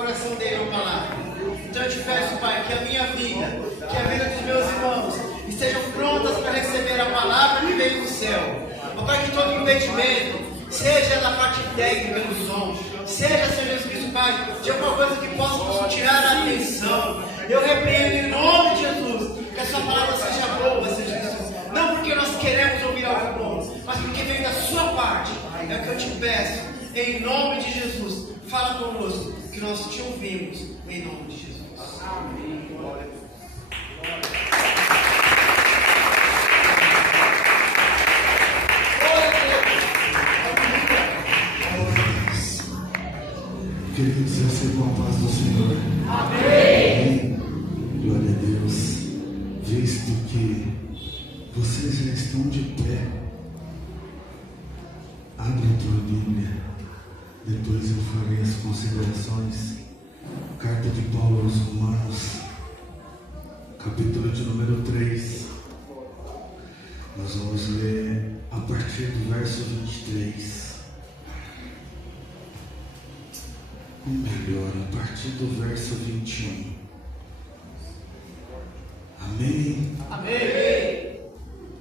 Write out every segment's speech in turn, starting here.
coração dele uma palavra. Então eu te peço, Pai, que a minha vida, que a vida dos meus irmãos estejam prontas para receber a palavra que veio do céu. Ó Pai, que todo impedimento, seja da parte técnica do som, seja, Senhor Jesus Cristo, Pai, de alguma coisa que possa nos tirar a atenção, eu repreendo em nome de Jesus, que a sua palavra seja boa, Senhor Jesus. Não porque nós queremos ouvir algo bom, mas porque vem da sua parte. É o que eu te peço, em nome de Jesus. Fala conosco, que nós te ouvimos, em nome de Jesus. Amém. Glória a Deus. Queridos, recebam a paz do Senhor. Amém. Glória a Deus. Visto que vocês já estão de pé, abre a tua Bíblia. Depois eu farei as considerações. Carta de Paulo aos Romanos, capítulo de número 3. Nós vamos ler a partir do verso 23. Ou melhor, a partir do verso 21. Amém? Amém.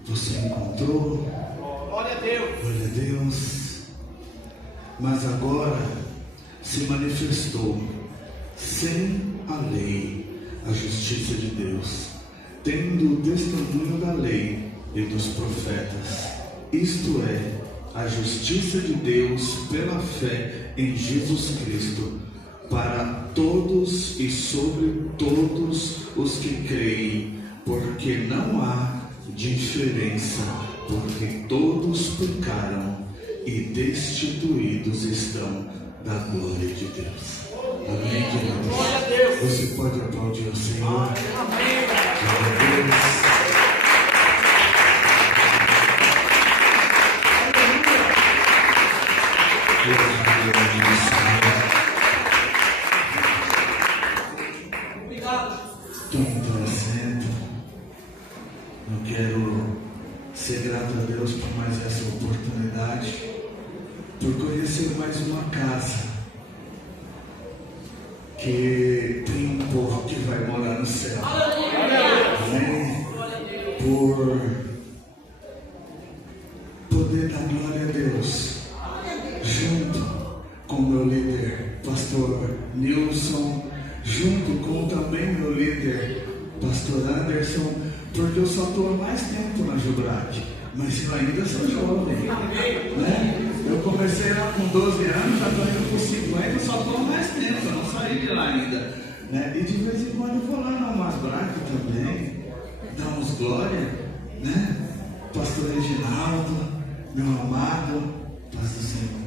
Você encontrou? Glória a Deus. Glória a Deus. Mas agora se manifestou, sem a lei, a justiça de Deus, tendo o testemunho da lei e dos profetas, isto é, a justiça de Deus pela fé em Jesus Cristo, para todos e sobre todos os que creem, porque não há diferença, porque todos pecaram e destituídos estão da glória de Deus. Amém, queridos? Você pode aplaudir o Senhor. Amém. Glória a Deus. Tome teu assento. Eu quero ser grato a Deus por mais essa oportunidade, por conhecer mais uma casa que tem um povo que vai morar no céu. Amém? Por poder dar glória a Deus, junto com meu líder, pastor Nilson, junto com também meu líder, pastor Anderson, porque eu só estou há mais tempo na Jubrac, mas eu ainda sou jovem, né? Eu comecei lá com 12 anos, já estou indo com 50, só estou há mais tempo, eu não saí de lá ainda, né? E de vez em quando eu vou lá na Masbrac também, damos glória, né? Pastor Reginaldo, meu amado, paz do Senhor.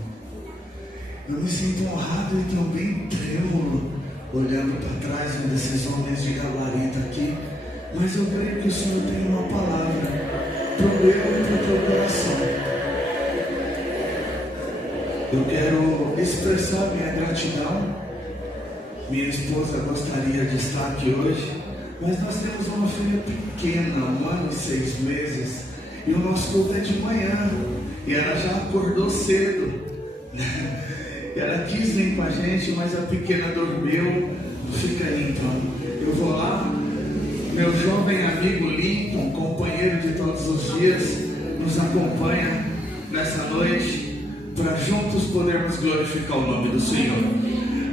Eu me sinto honrado e também trêmulo, olhando para trás, vendo esses homens de gabarito aqui, mas eu creio que o Senhor tem uma palavra para o meu e para o teu coração. Eu quero expressar minha gratidão. Minha esposa gostaria de estar aqui hoje, mas nós temos uma filha pequena, 1 ano e 6 meses, e o nosso culto é de manhã, e ela já acordou cedo. Ela quis vir com a gente, mas a pequena dormiu. Fica aí então. Eu vou lá. Meu jovem amigo Lincoln, companheiro de todos os dias, nos acompanha nessa noite, para juntos podermos glorificar o nome do Senhor.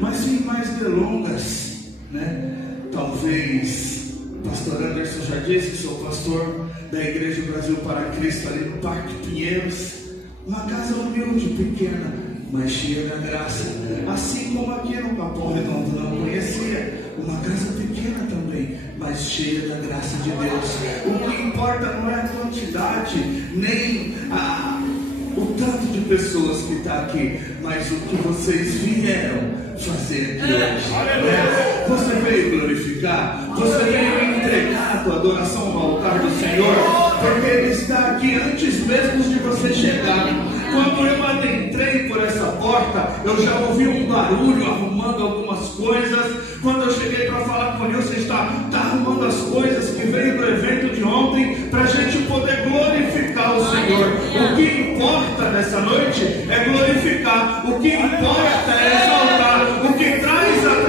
Mas sem mais delongas, né? Talvez pastor Anderson já disse que sou pastor da Igreja Brasil para Cristo ali no Parque Pinheiros. Uma casa humilde, pequena, mas cheia da graça. Assim como aqui no Capão Redondo não conhecia, uma casa pequena também, mas cheia da graça de Deus. O que importa não é a quantidade, nem o tanto de pessoas que está aqui, mas o que vocês vieram fazer aqui hoje, né? Você veio glorificar, você veio entregar a tua adoração no altar do Senhor, porque Ele está aqui antes mesmo de você chegar. Quando eu adentrei por essa porta, eu já ouvi um barulho arrumando algumas coisas. Quando eu cheguei para falar com ele, você está arrumando as coisas que veio do evento de ontem, para a gente poder glorificar o Senhor. O que importa nessa noite é glorificar, o que importa é exaltar, o que traz a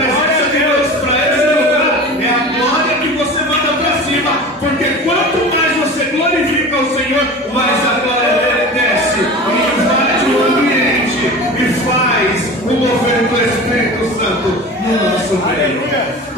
mover do Espírito Santo no nosso meio.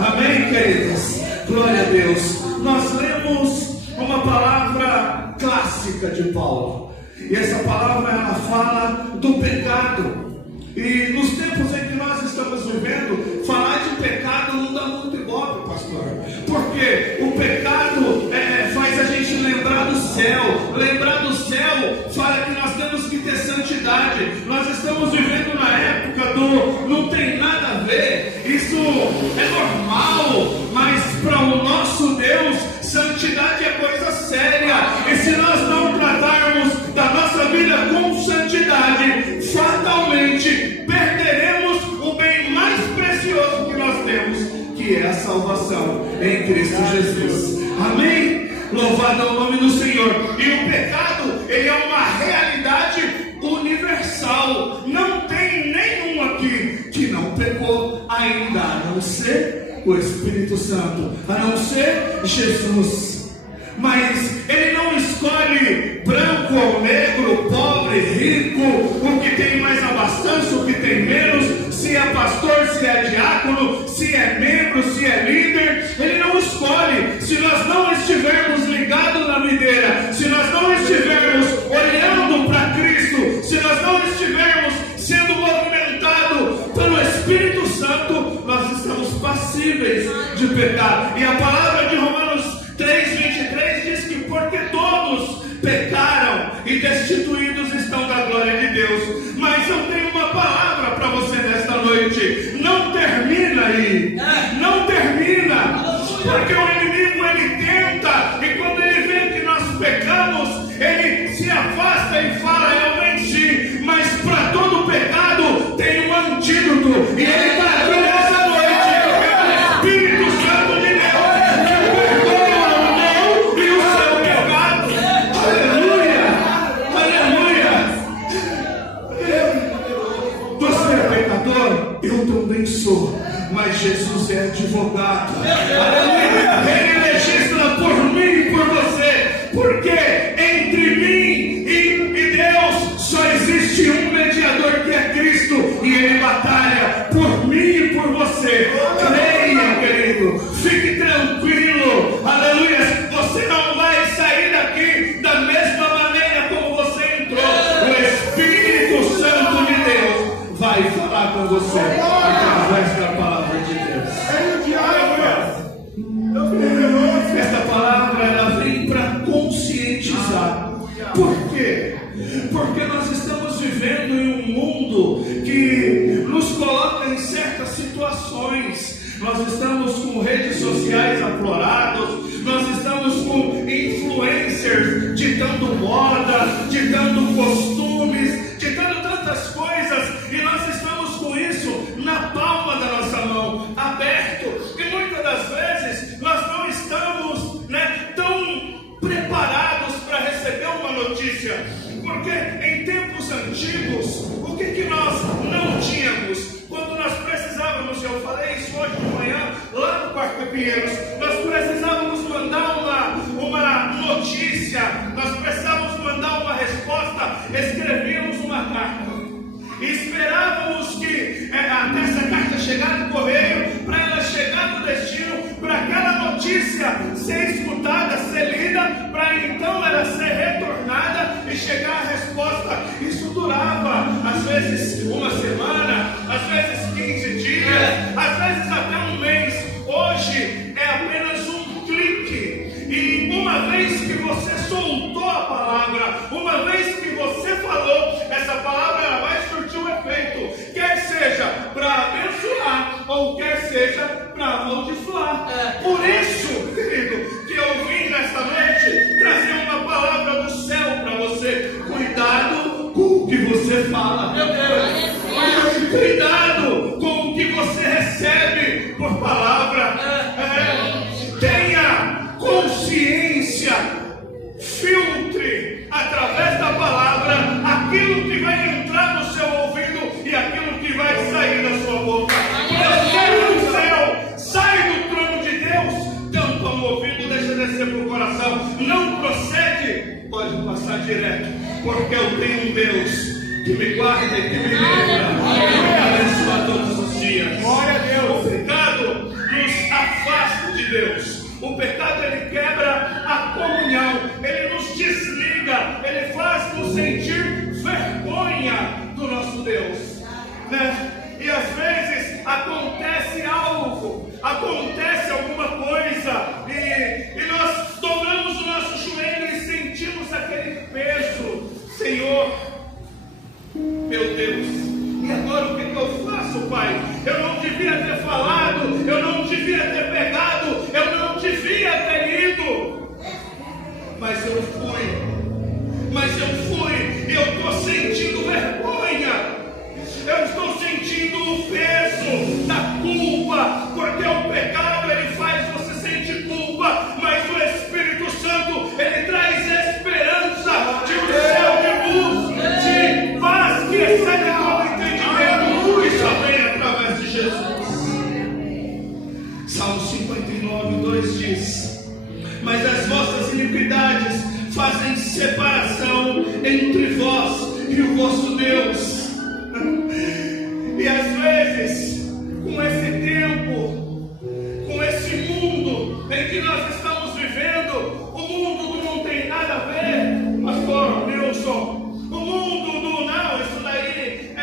Amém, queridos? Glória a Deus. Nós lemos uma palavra clássica de Paulo. E essa palavra, ela fala do pecado. E nos tempos em que nós estamos vivendo, falar de pecado não dá muito ibope, pastor. Porque o pecado faz a gente lembrar do céu. Lembrar do céu fala que nós temos que ter santidade. Nós estamos vivendo na época do não tem nada a ver. Isso é normal, mas para o nosso Deus, santidade é coisa séria. E se nós não tratarmos da nossa vida com santidade, fatalmente perderemos o bem mais precioso que nós temos, que é a salvação em Cristo Jesus. Amém? Louvado é o nome do Senhor. E o pecado, ele é uma realidade universal. Não tem nenhum aqui que não pecou ainda, a não ser o Espírito Santo, a não ser Jesus. Mas ele não escolhe branco ou negro, pobre, rico, o que tem mais abastança, o que tem menos, se é pastor, se é diácono, se é membro, se é líder. Ele não escolhe. Se nós não estivermos ligados na videira, se nós não estivermos olhando para Cristo, se nós não estivermos sendo movimentados pelo Espírito Santo, nós estamos passíveis de pecar. E a palavra de Romanos 3:23 diz que porque todos pecaram e destituídos estão da glória de Deus. Mas eu tenho uma palavra para você nesta noite. Não termina aí. Não termina. Porque o inimigo, ele tenta, e quando ele vê que nós pecamos, ele se afasta e fala: eu venci. Mas para todo pecado tem um antídoto, e ele está aqui nessa noite. É o Espírito Santo de Deus que perdoa o meu e o seu pecado. Aleluia! Aleluia! Você é pecador? Eu também sou. Mas Jesus é advogado. Aleluia! Ele legisla por mim e por você. Porque entre mim e Deus só existe um mediador, que é Cristo. E ele batalha por mim e por você. Creia, querido. Fique tranquilo. Aleluia! Você não vai sair daqui da mesma maneira como você entrou. O Espírito Santo de Deus vai falar com você através da palavra de Deus. Essa palavra, ela vem para conscientizar. Por quê? Porque nós estamos vivendo em um mundo que nos coloca em certas situações. Nós estamos com redes sociais afloradas, nós estamos com influencers ditando moda, ditando costumes, ditando tantas coisas, e nós estamos com isso na palma da nossa mão, aberto. E muitas das vezes nós não estamos tão preparados para receber uma notícia, porque em tempos antigos, o que nós não tínhamos? Quando nós precisávamos, eu falei isso hoje de manhã, lá no Parque Pinheiros, nós precisávamos mandar uma notícia, nós precisávamos mandar uma resposta, escrevíamos uma carta. E esperávamos que até essa carta chegar no correio, para ela chegar no destino, para aquela notícia ser escutada, ser lida, para então ela ser retornada e chegar a resposta. Isso durava, às vezes, uma semana, às vezes 15 dias, às vezes até um mês. Hoje é apenas um clique. E uma vez que você soltou a palavra, uma vez que você falou, essa palavra ela vai surtir um efeito, quer seja para abençoar ou quer seja para amaldiçoar. Por isso, querido, que eu vim nesta noite trazer uma palavra do céu para você. Cuidado com o que você fala. Cuidado com o que você recebe por palavra. Tenha consciência, filtre através da palavra aquilo que vai entrar no seu ouvido e aquilo que vai sair da sua boca. Quando do céu sai do trono de Deus, tampa o ouvido, deixa descer para o coração, não procede, pode passar direto, porque eu tenho um Deus que me guarda e que me livra. abençoar todos os dias. Glória a Deus. O pecado nos afasta de Deus. O pecado, ele quebra a comunhão, ele nos desliga, ele faz nos sentir vergonha do nosso Deus, né? E às vezes acontece algo, acontece alguma coisa, e nós dobramos o nosso joelho e sentimos aquele peso. Senhor, meu Deus, e agora o que eu faço, Pai? Eu não devia ter falado, eu não devia ter pegado, eu não devia ter ido, mas eu fui, e eu estou sentindo vergonha. Eu estou sentindo o peso da culpa, porque o pecado, ele faz você sentir culpa, mas o Espírito Santo, ele traz esperança de um céu de luz, de paz que excede todo entendimento, e só vem através de Jesus. Salmo 59:2 diz: mas as vossas iniquidades fazem separação entre vós e o vosso Deus. E às vezes, com esse tempo, com esse mundo em que nós estamos vivendo, o mundo não tem nada a ver, pastor Nilson, o mundo do não, isso daí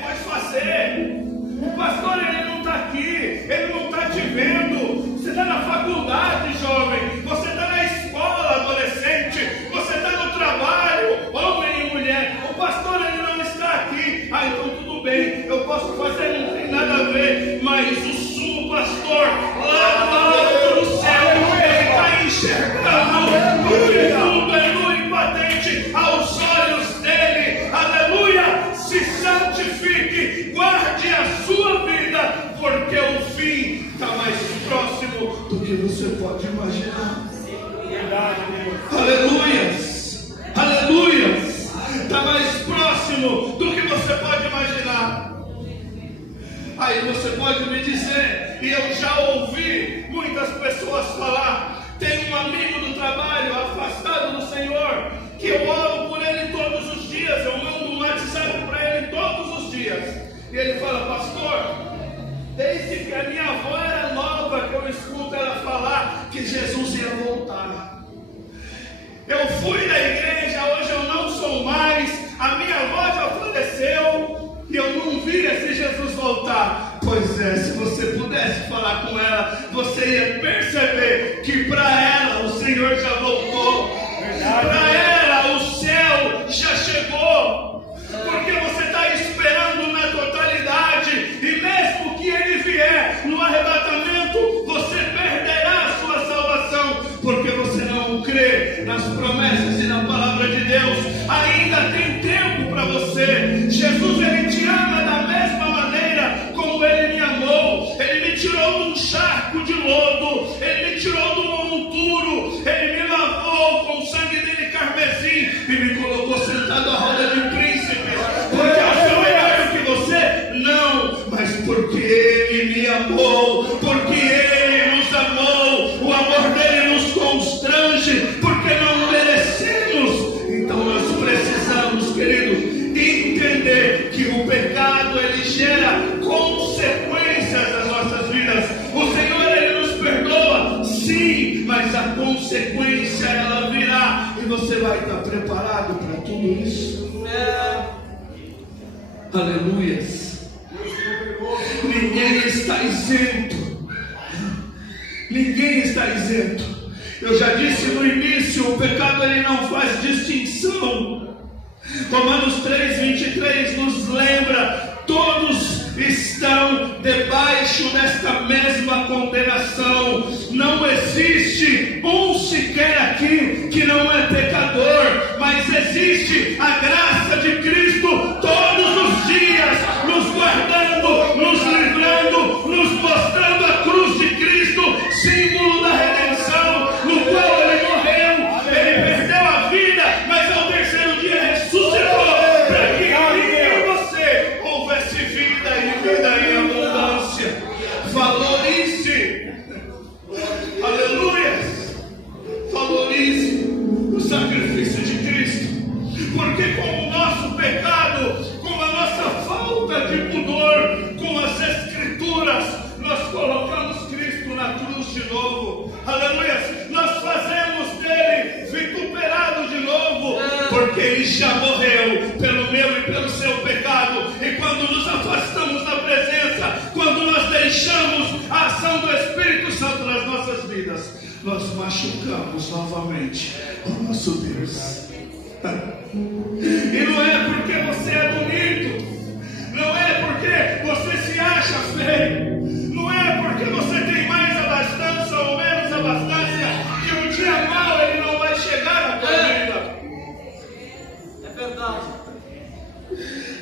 pode fazer. O pastor, ele não está aqui, ele não está te vendo. Você está na faculdade, jovem, você está na escola, adolescente, você está no trabalho, homem e mulher. O pastor, ele não está aqui. Ah, então tudo bem, eu posso fazer, não tem nada a ver, mas o sumo pastor, lá do alto do céu, ele está enxergando tudo é nu e patente aos olhos dele. Aleluia! Se santifique, guarde a sua vida, porque o fim está mais próximo do que você pode imaginar. Aleluias! Aleluias! Está mais próximo do que você pode imaginar. Aí você pode me dizer, e eu já ouvi muitas pessoas falar, tem um amigo do trabalho afastado do Senhor, que eu oro por ele todos os dias, eu mando um WhatsApp para ele todos os dias, e ele fala: pastor, desde que a minha avó era nova, que eu escuto ela falar que Jesus ia voltar. Eu fui na igreja, hoje eu não sou mais, a minha avó já faleceu, e eu não vi esse Jesus voltar. Pois é, se você pudesse falar com ela, você ia perceber que para ela o Senhor já voltou, para ela o céu já chegou, porque você está esperando na totalidade, e mesmo que ele vier no arrebatamento, você perderá a sua salvação, porque você não crê nas promessas e na palavra de Deus. Ainda tem tempo para você. Jesus, ele te ama da mesma maneira como ele me amou. Ele me tirou de um charco de lodo, ele me tirou do monturo, ele me lavou com o sangue dele carmesim e me colocou sentado à roda de príncipes. Porque eu sou melhor do que você? Não, mas porque ele me amou, porque ele nos amou. O amor dele nos constrange, porque não merecemos. Então nós precisamos, querido, entender que o pecado, ele gera consequências nas nossas vidas. O Senhor, ele nos perdoa, sim, mas a consequência, ela virá, e você vai estar preparado para tudo isso. Aleluias. Ninguém está isento. Ninguém está isento. Eu já disse no início, o pecado, ele não faz distinção. Romanos 3:23 nos lembra: todos estão debaixo desta mesma condenação. Não existe um sequer aqui que não é pecador, mas existe a graça de Cristo todos os dias, nos guardando, nos livrando, nos mostrando a cruz de Cristo, símbolo da redenção, no qual ele morreu, ele perdeu a vida, mas ao terceiro dia ressuscitou, para que em você houvesse vida e vida em abundância. Valorize, aleluia, valorize o sacrifício de Cristo, porque como nós machucamos novamente o nosso Deus. E não é porque você é bonito, não é porque você se acha feio, não é porque você tem mais abastança ou menos abastança que um dia mal ele não vai chegar na tua vida. É verdade.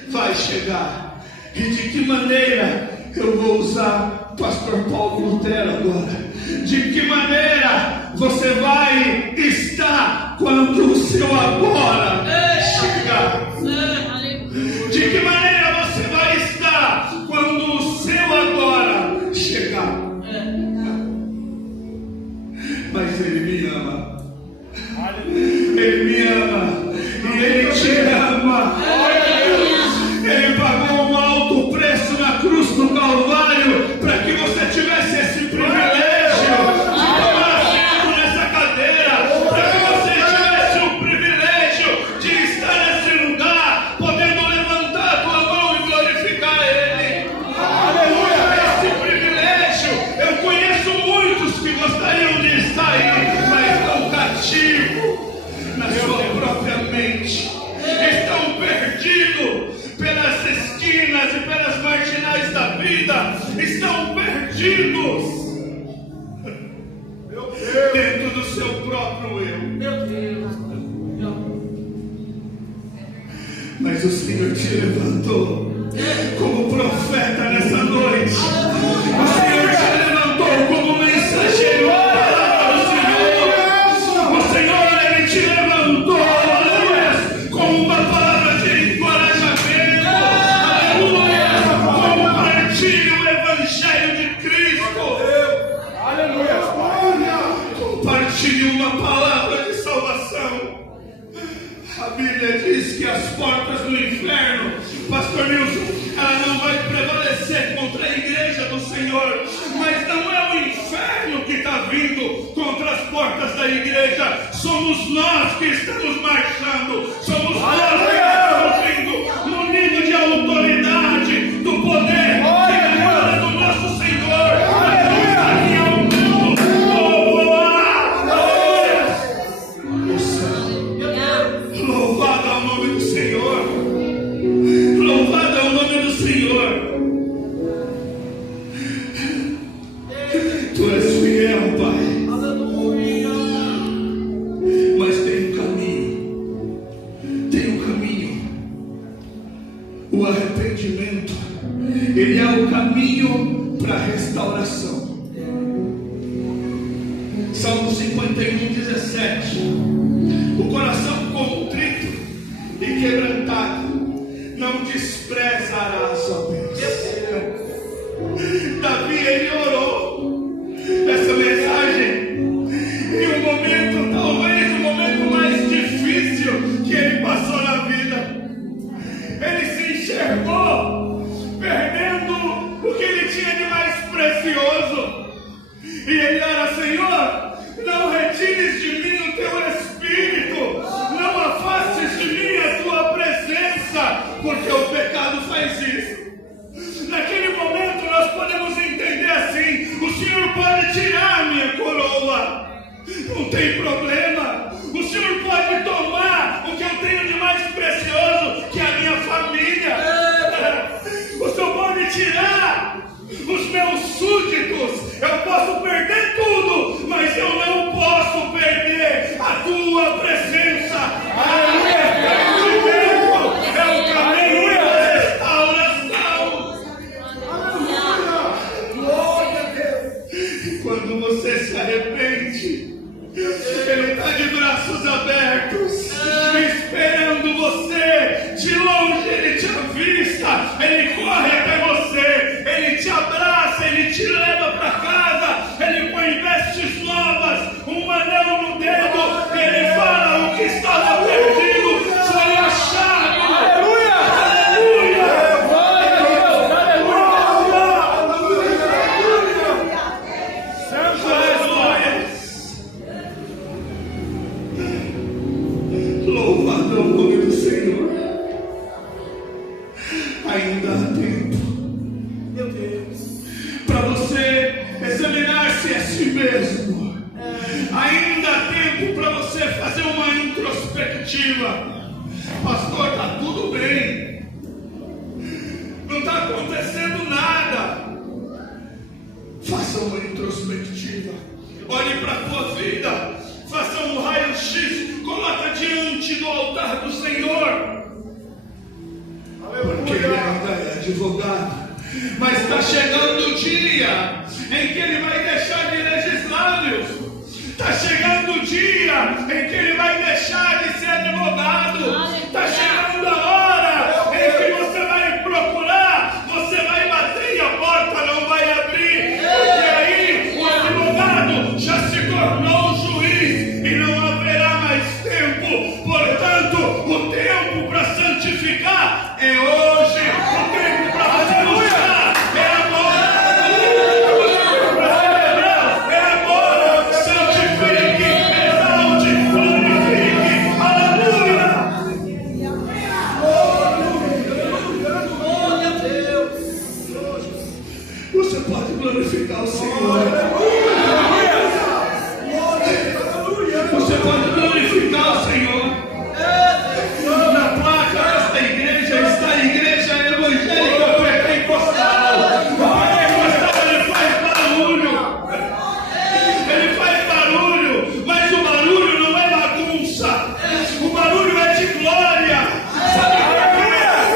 Vai chegar. E de que maneira eu vou usar Pastor Paulo Lutero agora? De que maneira você vai estar quando o seu agora chegar? De que maneira você vai estar quando o seu agora chegar? Mas Ele me ama. Ele me ama. E Ele te ama. Ele pagou um alto preço na cruz do Calvário para que você tivesse esse privilégio de tomar assento nessa cadeira, para que você tivesse o privilégio de estar nesse lugar, podendo levantar a tua mão e glorificar Ele. Aleluia! Esse privilégio, eu conheço muitos que gostariam de estar aí, mas estão cativos na sua própria mente, estão perdidos pelas esquinas e pelas marginais da vida, estão perdidos dentro do seu próprio eu. Meu Deus. Mas o Senhor te levantou como profeta nessa noite. O Senhor te levantou como mensageiro da palavra do Senhor. O Senhor, Ele te levantou, aleluia, como uma palavra de encorajamento, aleluia, como partilha o Evangelho de Cristo. Aleluia. Compartilhe uma palavra de salvação. A Bíblia diz que as portas do inferno, Pastor Nilson, ela não vai prevalecer contra a igreja do Senhor, mas não é o inferno que está vindo contra as portas da igreja, somos nós que estamos marchando, somos nós que estamos vindo, munidos de autoridade, do poder e da glória do nosso Senhor. Louvado é o nome do Senhor. Louvado é o nome do Senhor. Tu és fiel, Pai. Mas tem um caminho. Tem um caminho. O arrependimento, ele é o caminho para a restauração. Salmo 51, 17. O coração contrito e quebrantado não desprezarás, ó Deus. Davi, ele orou essa mensagem em um momento, talvez o momento mais difícil que ele passou na vida. Ele se enxergou perdendo o que ele tinha de mais precioso. E ele ora: Senhor, não retires de mim o teu Espírito, não afastes de mim a tua presença, porque o pecado faz isso. Naquele momento nós podemos entender assim: o Senhor pode tirar a minha coroa, não tem problema. O Senhor pode tomar o que eu tenho de mais precioso, que é a minha família. O Senhor pode tirar os meus súditos. Eu posso perder tudo, mas eu não posso perder a tua presença. Aleluia! É o caminho da restauração. Glória a Deus. Quando você se arrepende, Ele está de braços abertos, esperando você. De longe Ele te avista, Ele corre até você, Ele te abraça, Ele te leva para casa, Ele põe vestes novas, um anel no dedo, Ele fala: o que estava perdido foi achado. Aleluia! Aleluia! Louvado é o nome do Senhor. Ainda há tempo, meu Deus, para você examinar-se a si mesmo Ainda há tempo para você fazer uma introspectiva. Pastor, está tudo bem, não está acontecendo nada. Faça uma introspectiva. Olhe para a tua vida. Faça um raio-x. Coloca diante do altar do Senhor. Porque Ele ainda é advogado. Mas está chegando o dia em que Ele vai deixar de legislar-nos. Está chegando o dia em que Ele vai deixar de ser advogado. Está chegando a hora em que você vai procurar, você vai bater e a porta não vai abrir. Porque aí o advogado já se tornou juiz e não haverá mais tempo. Portanto, o tempo para santificar é hoje. O tempo para você buscar é agora. O tempo para celebrar é agora. Santifique, exalte, glorifique. Aleluia. Você pode glorificar o Senhor. Você pode glorificar o Senhor. Na placa desta igreja está a Igreja Evangélica Pentecostal. O pentecostal ele faz barulho. Ele faz barulho, mas o barulho não é bagunça. O barulho é de glória. Sabe por quê?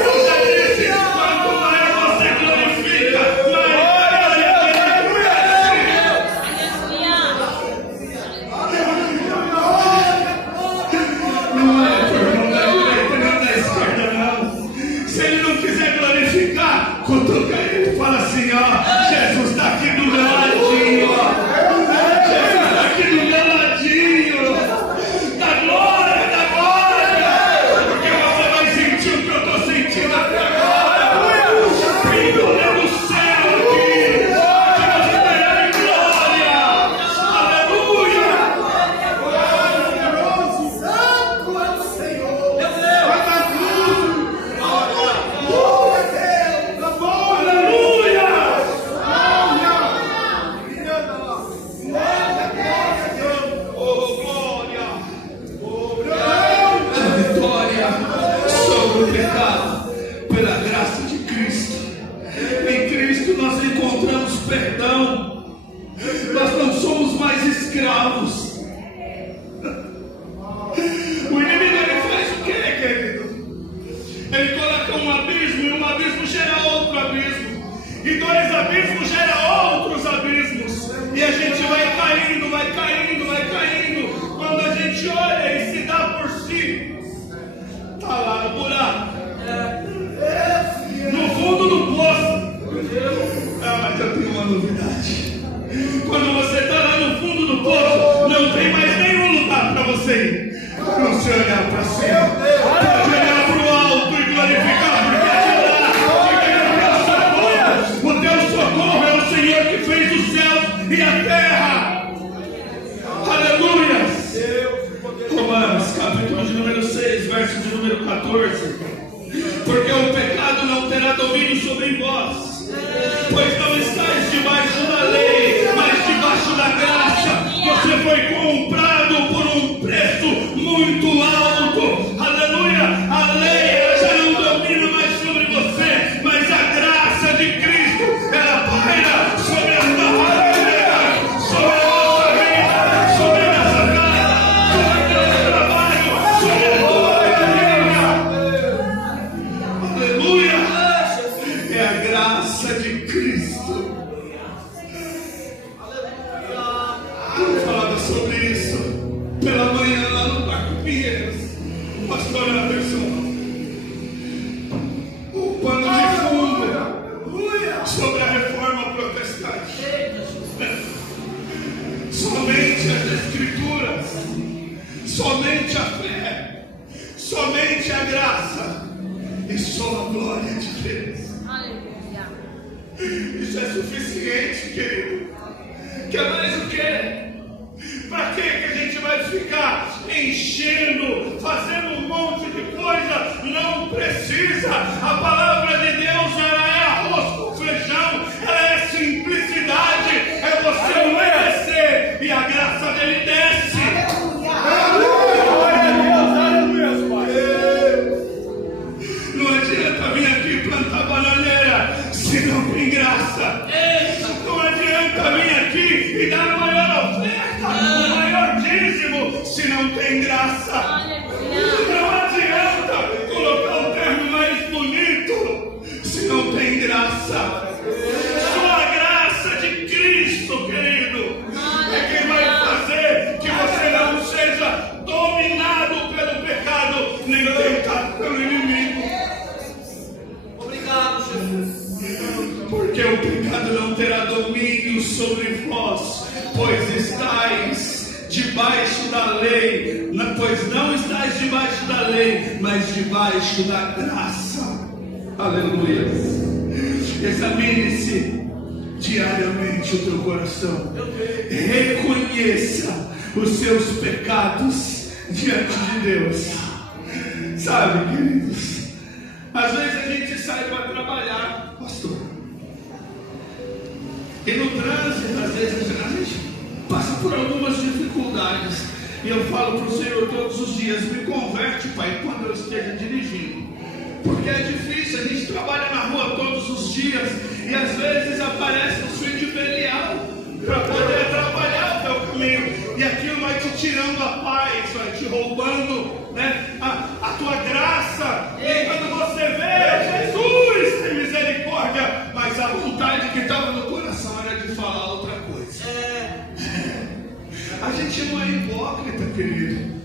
Eu já disse, quanto mais você glorifica, mais a glória dele não é por mão da direita nem da esquerda, não. Se ele não quiser glorificar, cutuca ele e fala assim, ó, Jesus está aqui do meu ladinho, ó. Jesus está aqui do meu ladinho. Da glória, da glória. Porque você vai sentir o que eu estou sentindo até agora. Tem glória no céu aqui. Que você terá em glória. Aleluia. Oh, glória. A vitória sobre o pecado pela graça de Cristo. Em Cristo nós encontramos perdão. Nós não somos mais escravos. O inimigo ele faz o quê, querido? Ele coloca um abismo e um abismo gera outro abismo. E dois abismos geram outros abismos. E a gente vai caindo, vai caindo, vai caindo. Quando a gente olha e se dá por si, está lá no buraco. No fundo do poço. Mas eu tenho uma novidade. Quando você está lá no fundo do poço, não tem mais nenhum lugar para você ir. Não se olhar para cima. Pode olhar para o alto e glorificar, porque de lá fica o teu socorro é o Senhor que fez os céus e a terra. Aleluia. Romanos, capítulo de número 6, verso de número 14. Porque o pecado não terá domínio sobre vós, pois não estáis debaixo da lei, mas debaixo da graça. Você foi comprado por um preço muito alto. Aleluia. A lei ela já não domina mais sobre você, mas a graça de Cristo ela paira sobre a sua vida, sobre a nossa vida, sobre a nossa casa, sobre o nosso trabalho, sobre a tua família. Aleluia. É a graça de Cristo. Eu falava sobre isso pela manhã lá no Parque Pinheiros. Pastor Anderson, o pano de fundo sobre a reforma protestante. Somente as Escrituras, somente a fé, somente a graça e só a glória de Deus. Isso é suficiente, querido. Quer mais o quê? Para que a gente vai ficar enchendo, fazendo um monte de coisa? Não precisa. A palavra de Deus ela é arroz com feijão, ela é simplicidade, é você obedecer e a graça dele desce. tem graça. Não adianta colocar o termo mais bonito se não tem graça. Só a graça de Cristo, querido, é quem vai fazer que você não seja dominado pelo pecado, nem tentado pelo inimigo. Obrigado, Jesus. Porque o pecado não terá domínio sobre vós, pois estáis debaixo da lei, pois não estáis debaixo da lei, mas debaixo da graça. Aleluia. Examine-se diariamente o teu coração. Reconheça os seus pecados diante de Deus. Sabe, queridos, às vezes a gente sai para trabalhar, pastor, e no trânsito, às vezes, a gente passa por algumas dificuldades. E eu falo para o Senhor todos os dias: me converte, Pai, quando eu esteja dirigindo. Porque é difícil, a gente trabalha na rua todos os dias. E às vezes aparece um fio de Belial para poder atrapalhar o teu caminho. E aquilo vai te tirando a paz, vai te roubando, né, a tua graça. E quando você vê, Jesus tem misericórdia, mas a vontade que estava no coração era de falar outra coisa. A gente não é hipócrita, querido.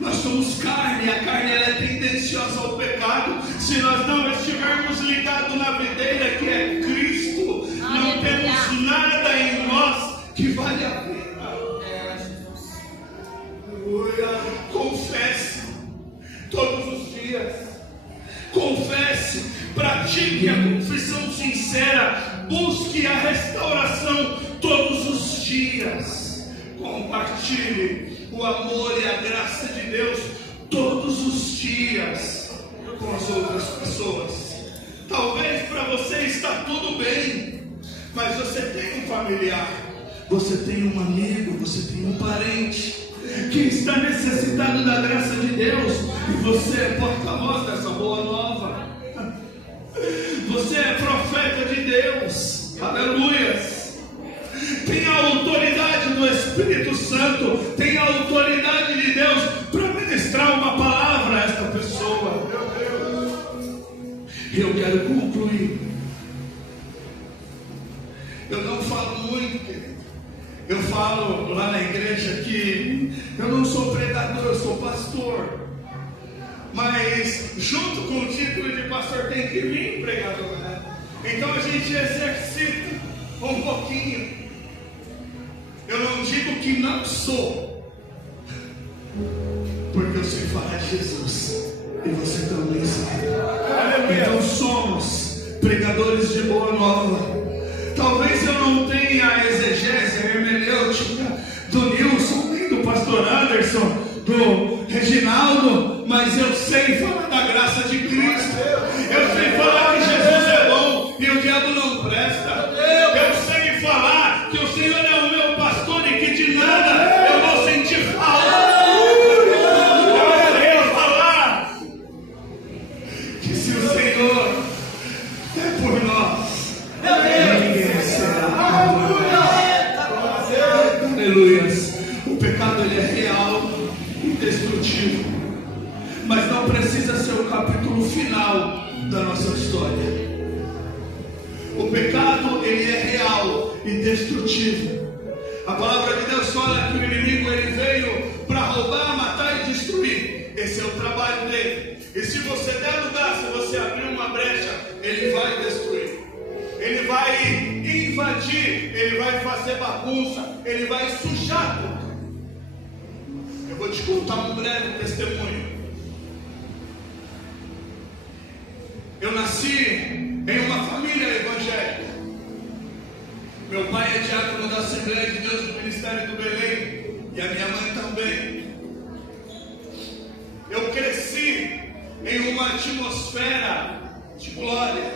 Nós somos carne, a carne ela é tendenciosa ao pecado. Se nós não estivermos ligados na videira que é Cristo, não temos nada em nós que vale a pena. Confesse todos os dias. Confesse, pratique a confissão sincera, busque a restauração todos os dias. Compartilhe o amor e a graça de Deus todos os dias com as outras pessoas. Talvez para você está tudo bem, mas você tem um familiar, você tem um amigo, você tem um parente que está necessitado da graça de Deus, e você é porta-voz dessa boa nova. Você é profeta de Deus. Aleluias. Tem a autoridade do Espírito Santo, tem a autoridade de Deus para ministrar uma palavra a esta pessoa. Eu quero concluir. Eu não falo muito, querido. Eu falo lá na igreja que eu não sou pregador, eu sou pastor. Mas junto com o título de pastor tem que vir pregador, né? Então a gente exercita um pouquinho. Eu não digo que não sou, porque eu sei falar de Jesus, e você também sabe. Então somos pregadores de boa nova. Talvez eu não tenha a exegese, a hermenêutica do Nilson, nem do pastor Anderson, do Reginaldo, mas eu sei falar da graça de Cristo. Eu sei falar que Jesus é bom e o diabo não presta. Eu sei falar que o Senhor é o meu pastor e que de nada eu vou sentir falta. Eu sei falar que se o Senhor é por nós, ninguém será. Aleluia. O pecado ele é real, indestrutível, mas não precisa ser o capítulo final da nossa história. O pecado ele é real e destrutivo. A palavra de Deus fala que o inimigo ele veio para roubar, matar e destruir. Esse é o trabalho dele. E se você der lugar, se você abrir uma brecha, ele vai destruir. Ele vai invadir, ele vai fazer bagunça, ele vai sujar tudo. Eu vou te contar um breve testemunho. Eu nasci em uma família evangélica. Meu pai é diácono da Assembleia de Deus do Ministério do Belém, e a minha mãe também. Eu cresci em uma atmosfera de glória,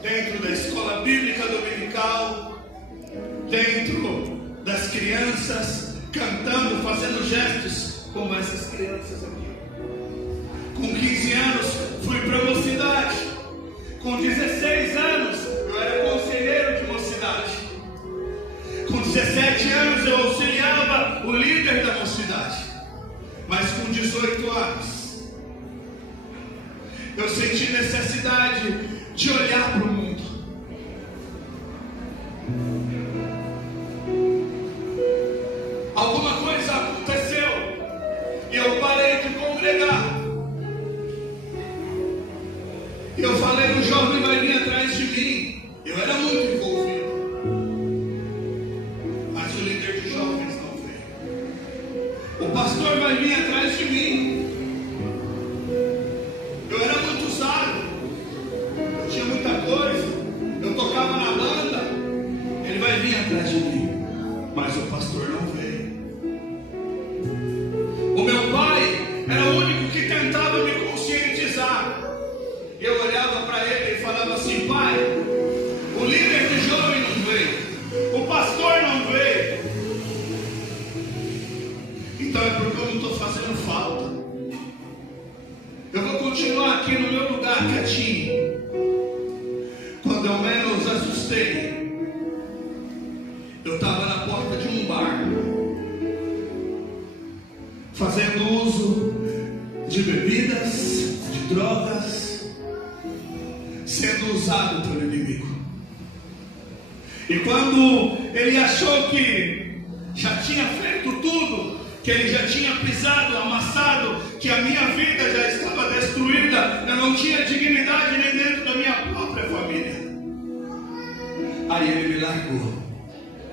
dentro da escola bíblica dominical, dentro das crianças, cantando, fazendo gestos como essas crianças aqui. Com 15 anos fui para a mocidade. Com 16 anos eu era conselheiro de mocidade. Com 17 anos eu auxiliava o líder da mocidade. 18 anos, eu senti necessidade de olhar para o mundo. Alguma coisa aconteceu e eu parei de congregar. E eu falei, o jovem vai vir atrás de mim. Eu era muito envolvido, mas o líder de jovens não veio. O pastor vai vir atrás de mim. Eu era muito usado, eu tinha muita coisa, eu tocava na banda. Ele vai vir atrás de mim, mas o pastor não veio. O meu pai era o único que tentava me conscientizar. Eu olhava para ele e falava assim: pai, o líder de jovem não veio, o pastor não veio. Então é porque eu não estou fazendo falta. Eu vou continuar aqui no meu lugar quietinho. Quando eu menos assustei, eu estava na porta de um bar, fazendo uso de bebidas, de drogas, sendo usado pelo inimigo. E quando ele achou que já tinha feito tudo, que ele já tinha pisado, amassado, que a minha vida já estava destruída, eu não tinha dignidade nem dentro da minha própria família, aí ele me largou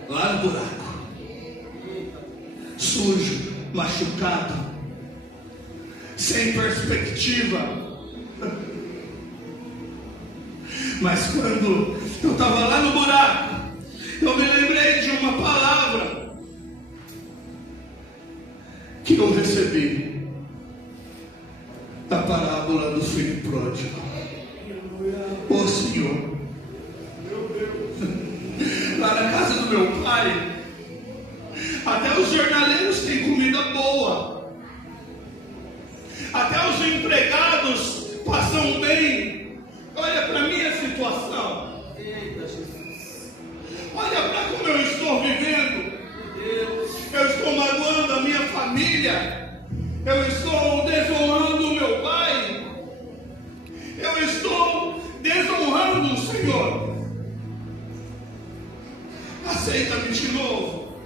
lá no buraco, sujo, machucado, sem perspectiva. Mas quando eu estava lá no buraco, eu me lembrei de uma palavra que eu recebi da parábola do filho pródigo. Ô Senhor, lá na casa do meu pai, até os jornaleiros têm comida boa, até os empregados passam bem. Olha para a minha situação, olha para como eu estou vivendo. Eu estou magoando a minha família, eu estou desonrando o meu pai, eu estou desonrando o Senhor. Aceita-me de novo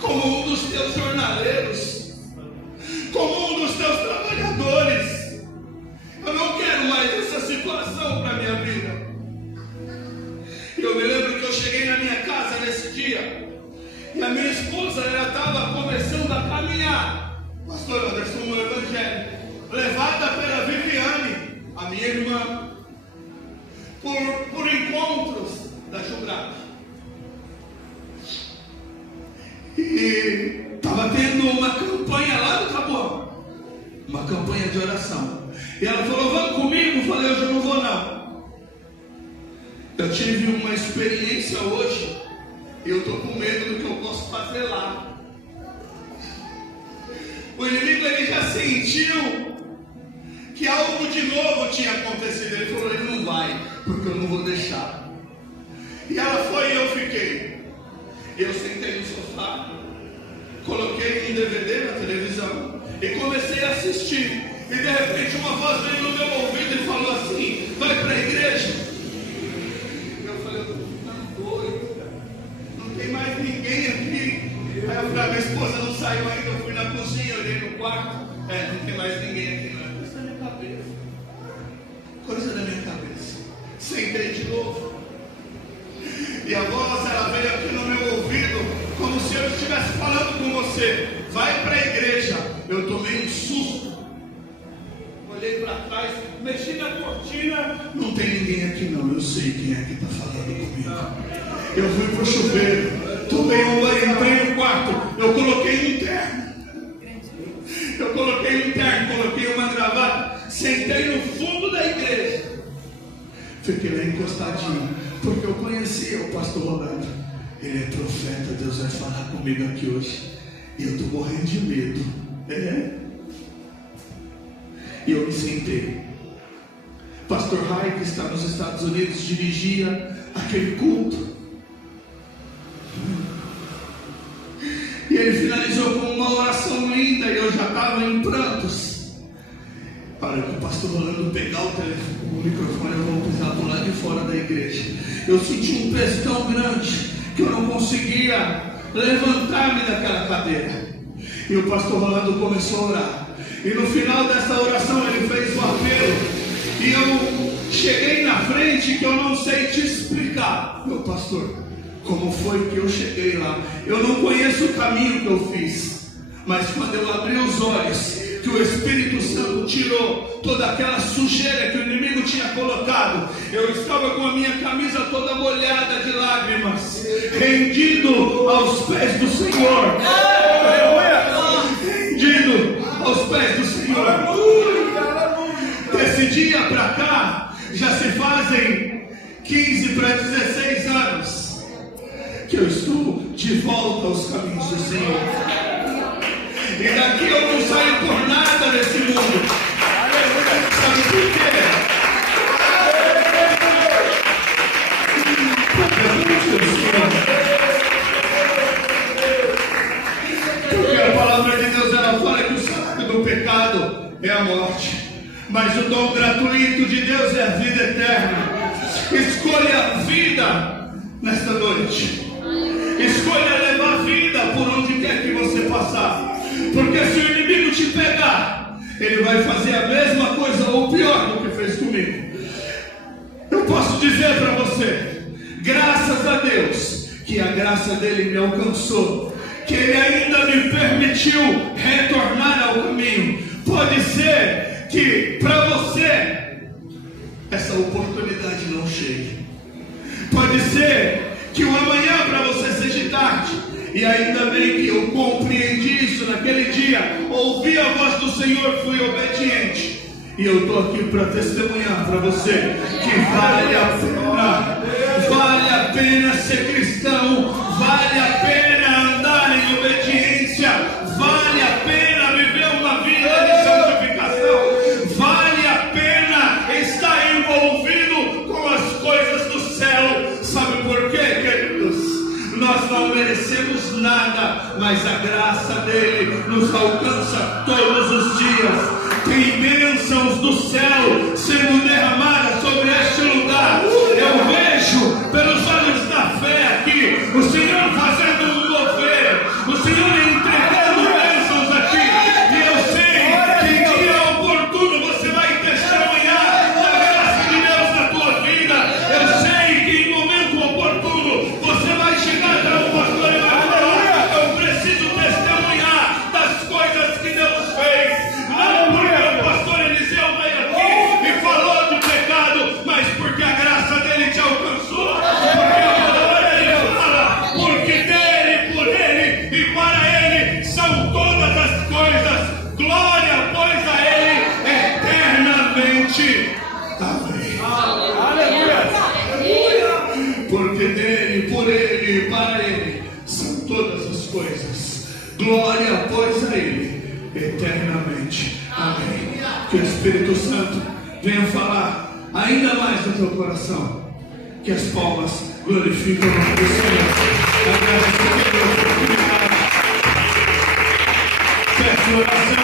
como um dos teus jornaleiros, como um dos teus trabalhadores. Eu não quero mais essa situação para a minha vida. Eu me lembro que eu cheguei na minha casa nesse dia, e a minha esposa, ela estava começando a caminhar, pastor Anderson, no evangelho, levada pela Viviane, a minha irmã, por encontros da Jubrata. E estava tendo uma campanha lá do Taboão, uma campanha de oração. E ela falou: vamos comigo? Eu falei: hoje eu não vou não. Eu tive uma experiência hoje, e eu estou com medo do que eu posso fazer lá. O inimigo, ele já sentiu que algo de novo tinha acontecido. Ele falou: ele não vai, porque eu não vou deixar. E ela foi e eu fiquei. Eu sentei no sofá, coloquei um DVD na televisão e comecei a assistir. E de repente uma voz veio no meu ouvido e falou assim: vai para a igreja. Eu falei: eu estou ficando doido, não tem mais ninguém aqui. Aí eu falei: a minha esposa não saiu ainda. Eu fui na cozinha, olhei no quarto, não tem mais ninguém aqui. Não é coisa da minha cabeça, coisa da minha cabeça. Sentei de novo, e a voz, ela veio aqui no meu ouvido, como se eu estivesse falando com você: vai para a igreja. Eu tomei um susto, olhei para trás, mexi na cortina. Não tem ninguém aqui não, eu sei quem é que está falando comigo. Eu fui para o chuveiro, tomei um banho, entrei no quarto, eu coloquei um terno, coloquei uma gravata, sentei no fundo da igreja, fiquei lá encostadinho, porque eu conhecia o pastor Rolando. Ele é profeta, Deus vai falar comigo aqui hoje, e eu estou morrendo de medo. E eu me sentei. Pastor Rai, que está nos Estados Unidos, dirigia aquele culto. E ele finalizou com uma oração linda, e eu já estava em prantos. Para que o pastor Rolando pegar o microfone, eu vou pisar para o lado de fora da igreja. Eu senti um peso tão grande que eu não conseguia levantar-me daquela cadeira. E o pastor Rolando começou a orar. E no final dessa oração ele fez o apelo. E eu cheguei na frente que eu não sei te explicar, meu pastor, como foi que eu cheguei lá. Eu não conheço o caminho que eu fiz, mas quando eu abri os olhos, que o Espírito Santo tirou toda aquela sujeira que o inimigo tinha colocado, eu estava com a minha camisa toda molhada de lágrimas, rendido aos pés do Senhor. Rendido aos pés do Senhor. Desse dia para cá, já se fazem 15 para 16 anos que eu estou de volta aos caminhos do Senhor. E daqui eu não saio por nada desse mundo. Sabe por quê? Porque a palavra de Deus, ela fala que o salário do pecado é a morte, mas o dom gratuito de Deus é a vida eterna. Escolha a vida nesta noite. Escolha levar a vida por onde quer que você passar. Porque se o inimigo te pegar, ele vai fazer a mesma coisa ou pior do que fez comigo. Eu posso dizer para você, graças a Deus, que a graça dele me alcançou, que ele ainda me permitiu retornar ao caminho. Pode ser que para você essa oportunidade não chegue. Pode ser que o amanhã para você seja tarde. E ainda bem que eu compreendi isso naquele dia, ouvi a voz do Senhor, fui obediente. E eu estou aqui para testemunhar para você que vale a pena ser cristão, vale a pena andar em obediência, vale a pena viver uma vida de santificação, vale a pena estar envolvido com as coisas do céu. Sabe por quê, queridos? Nós não merecemos nada, mas a graça dele nos alcança todos os dias. Tem bênçãos do céu sendo derramadas sobre este lugar. Eu vejo pelos olhos da fé aqui o Senhor fazendo um mover, o Senhor entregando bênçãos aqui. E eu sei que em dia oportuno você vai testemunhar da graça de Deus na tua vida. Eu sei que em momento oportuno você vai chegar para o pastor e vai falar: eu preciso testemunhar das coisas que Deus fez. Não porque o pastor Eliseu veio aqui e falou de pecado, mas porque a graça dele te alcançou. Porque a palavra dele fala: porque dele, por ele e para ele são todas as coisas. Glória, pois, a ele eternamente. Amém. Porque dele, por ele e para ele são todas as coisas. Glória, pois, a ele eternamente. Amém. Que o Espírito Santo venha falar ainda mais no teu coração. Que as palmas glorificam o nome do Senhor. Agradeço pela oportunidade. Peço oração.